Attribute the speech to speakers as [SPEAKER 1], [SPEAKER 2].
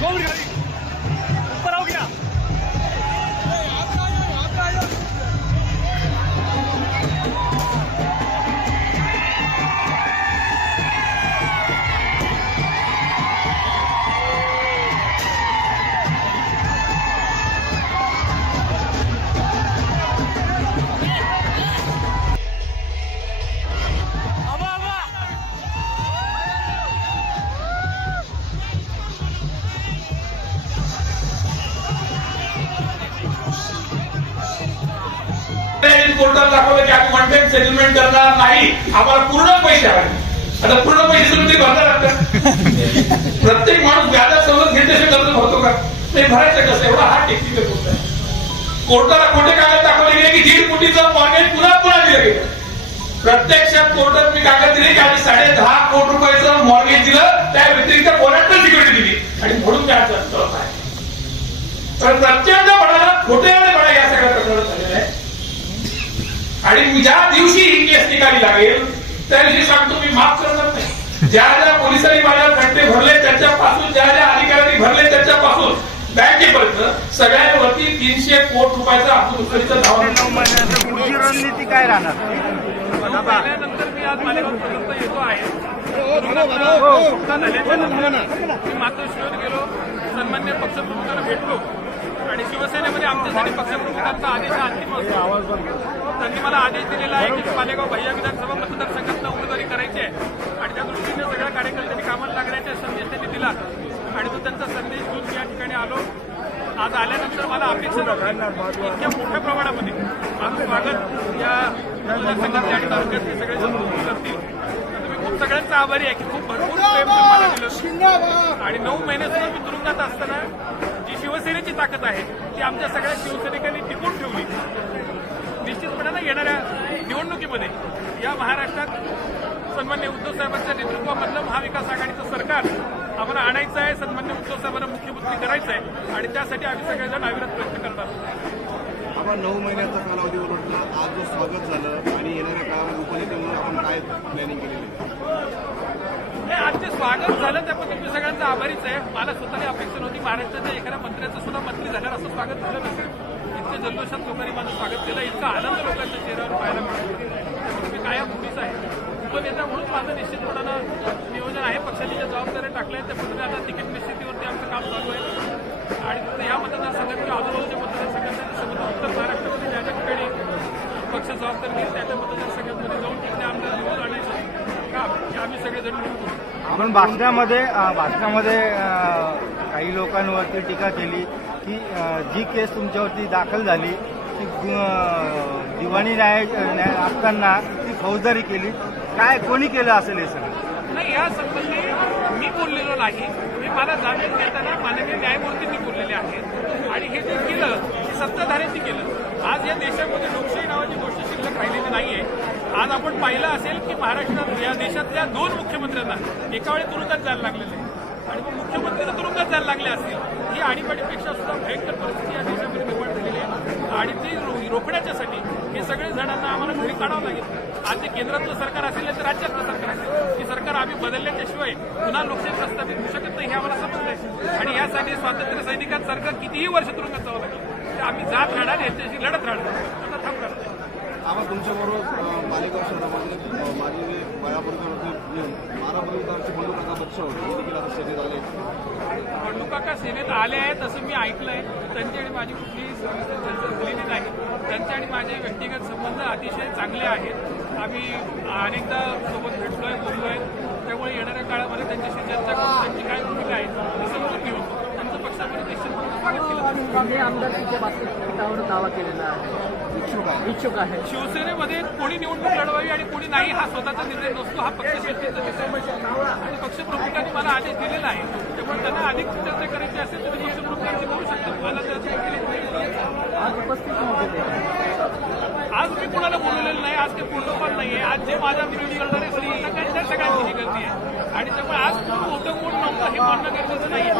[SPEAKER 1] Covid
[SPEAKER 2] कोर्टात दाखवलं की आम्ही वन टाइम सेटलमेंट करणार नाही. आम्हाला पूर्ण पैसे हवे. आता पूर्ण पैसे तुम्ही ते भरणार प्रत्येक माणूस व्याजासोबत घेतल्याशिवाय कर्ज भरतो का? ते भरायचं कसं? एवढा हा टेक्निकल गोष्ट आहे कोर्टाला कोठे कागद दाखवले गेले की दीड कोटीचं मॉर्गेज पुन्हा पुन्हा दिलं गेलं. प्रत्यक्षात कोर्टात मी कागद दिले की आम्ही साडे दहा कोटी रुपयाचं मॉर्गेज दिलं. त्या व्यतिरिक्त कोर्टात सिक्युरिटी दिली? आणि म्हणून काय अर्थ आहे. तर प्रत्येक बळाला खोटे बळा या सगळ्या प्रकरणात झालेला आहे आणि ज्या दिवशी ही केस निकाली लागेल त्या दिवशी सांगतो मी माफ करणार नाही. ज्या ज्या पोलिसांनी माझ्या खड्डे भरले त्याच्यापासून ज्या ज्या अधिकाऱ्यांनी भरले त्याच्यापासून बँकेपर्यंत सगळ्यांवरती तीनशे कोटी रुपयाचा अब्दुल धावा
[SPEAKER 3] रणनीती काय राहणार?
[SPEAKER 1] त्यानंतर मी आज मालेगावपर्यंत येतो आहे. नुकसान झाल्याच्यानंतर मी मातोश्रीवर गेलो सन्मान्य पक्षप्रमुखांना भेटलो. आणि शिवसेनेमध्ये आमच्यासाठी पक्षप्रमुखांचा आदेश हा अंतिम असतो. त्यांनी मला आदेश दिलेला आहे की मालेगाव भैया विधानसभा मतदारसंघातनं उमेदवारी करायची आहे. आणि त्या दृष्टीने सगळ्या कार्यकर्त्यांनी कामाला लागण्याचा संदेश त्यांनी दिला. आणि तो त्यांचा संदेश घेऊन या ठिकाणी आलो. आज आल्यानंतर मला अपेक्षा नव्हती. इतक्या मोठ्या प्रमाणामध्ये. माझं स्वागत या मतदारसंघातले आणि तालुक्यातले सगळे जण करतील मी खूप सगळ्यांचा आभारी आहे की खूप भरपूर प्रेम मला दिलं. आणि नऊ महिने सुद्धा मी तुरुंगात असताना जी शिवसेनेची ताकद आहे ती आमच्या सगळ्या शिवसैनिकांनी टिकून ठेवली. येणाऱ्या निवडणुकीमध्ये या महाराष्ट्रात सन्मान्य उद्धव साहेबांच्या नेतृत्वामधलं महाविकास आघाडीचं सरकार आम्हाला आणायचं आहे सन्मान्य उद्धव साहेबांना मुख्यमंत्री करायचं आहे आणि त्यासाठी आम्ही सगळेजण अविरत प्रयत्न करणार
[SPEAKER 4] आपण नऊ महिन्याचा कालावधी उलटला आज जो स्वागत झालं आणि येणाऱ्या काळामध्ये उपनेते म्हणून आपण काय प्लॅनिंग केलेली
[SPEAKER 1] हे आजचे स्वागत झालं त्याबद्दल मी सगळ्यांचा आभारीच आहे. मला स्वतःची अपेक्षा नव्हती महाराष्ट्राच्या एखाद्या मंत्र्याचं सुद्धा मंत्री झाल्यावर असं स्वागत झालं नसेल. इतके जल्लोषात लोकांनी माझं स्वागत केलं इतका आनंद लोकांच्या चेहऱ्यावर पाहायला मिळतो त्यामुळे मी कायम मुलीच आहे. उपनेता म्हणून माझं निश्चितपणानं नियोजन आहे पक्षाने ज्या जबाबदाऱ्या टाकल्या आहेत त्या पद्धतीने आता तिकीट निश्चितीवरती आमचं काम चालू आहे. आणि फक्त या मतदारसंघात किंवा आजूबाजूच्या मतदारसंघात समजा उत्तर महाराष्ट्रामध्ये ज्या ज्या ठिकाणी पक्ष जबाबदारी घेईल त्या त्या मतदारसंघांमध्ये जाऊन तिकडे आमदार निवडून आणायचं काम हे आम्ही सगळेजण मिळून करू.
[SPEAKER 3] आपण भाषणामध्ये भाषणामध्ये काही लोकांवरती टीका केली की जी केस तुमच्यावरती दाखल झाली ती दिवाणी न्याय न्याय असताना ती फौजदारी केली. काय कोणी केलं असेल हे सगळं?
[SPEAKER 1] नाही या संबंधी मी बोललेलो नाही. मी मला जामीन देताना माननीय न्यायमूर्तींनी बोललेले आहेत. आणि हे जे केलं ते सत्ताधाऱ्यांनी केलं. आज या देशामध्ये लोकशाही नावाची गोष्ट आज आपण पाहिलं असेल की महाराष्ट्रात या देशातल्या दोन मुख्यमंत्र्यांना एका वेळी तुरुंगात जायला लागलेले आणि मग मुख्यमंत्री जर तुरुंगात जायला लागले असतील. ही आणीबाणीपेक्षा सुद्धा भयंकर परिस्थिती या देशामध्ये निर्माण झालेली आहे. आणि ती रो- रोखण्याच्यासाठी हे सगळे जणांना आम्हाला घरी काढावं लागेल. आज ते केंद्रातलं सरकार असेल तर राज्यातलं सरकार असेल हे सरकार आम्ही बदलल्याच्याशिवाय पुन्हा लोकशाही प्रस्थापित होऊ शकत नाही हे आम्हाला समजलंय आणि यासाठी स्वातंत्र्य सैनिकांसारखं कितीही वर्ष तुरुंगात जावं लागेल. आम्ही जात राहणार यांच्याशी लढत राहणार. आता थांब
[SPEAKER 4] आम्हाला तुमच्याबरोबर मालेगाव शहरामध्ये माझे माजी जे मारापूरकरांचे बंधू होते ते देखील आता सेनेत आले
[SPEAKER 1] बंडूकाका सेनेत आले आहेत असं मी ऐकलंय. त्यांची आणि माझी कुठलीही झालेली नाही. त्यांचे आणि माझे व्यक्तिगत संबंध अतिशय चांगले आहेत. आम्ही अनेकदा सोबत भेटलोय बोललोय. त्यामुळे येणाऱ्या काळामध्ये त्यांच्याशी चर्चा करून त्यांची काय भूमिका आहे ती समजून घेऊन त्यांचं पक्षामध्ये निश्चितपणे स्वागत
[SPEAKER 5] काँग्रेस आमदारकीच्या बाबतीत दावा केलेला आहे.
[SPEAKER 4] इच्छुक आहे.
[SPEAKER 5] इच्छुक आहे.
[SPEAKER 1] शिवसेनेमध्ये कोणी निवडणूक लढवावी आणि कोणी नाही हा स्वतःचा निर्णय नसतो हा पक्षश्रेष्ठीचा विषय आणि पक्षप्रमुखांनी मला आदेश दिलेला आहे. त्यामुळे त्यांना अधिक चर्चा करायची असेल तर ते पक्षप्रमुखांची करू शकतात मला त्याची
[SPEAKER 5] आज उपस्थित नव्हते ते.
[SPEAKER 1] आज मी कोणाला बोलवलेलं नाही आज ते प्रोटोकॉल नाहीये. आज जे माझा विरोधी करणारे सगळ्यांची ही गर्दी आहे. आणि त्यामुळे आज कोण मोठं कोण नव्हतं हे मानणं गरजेचं नाही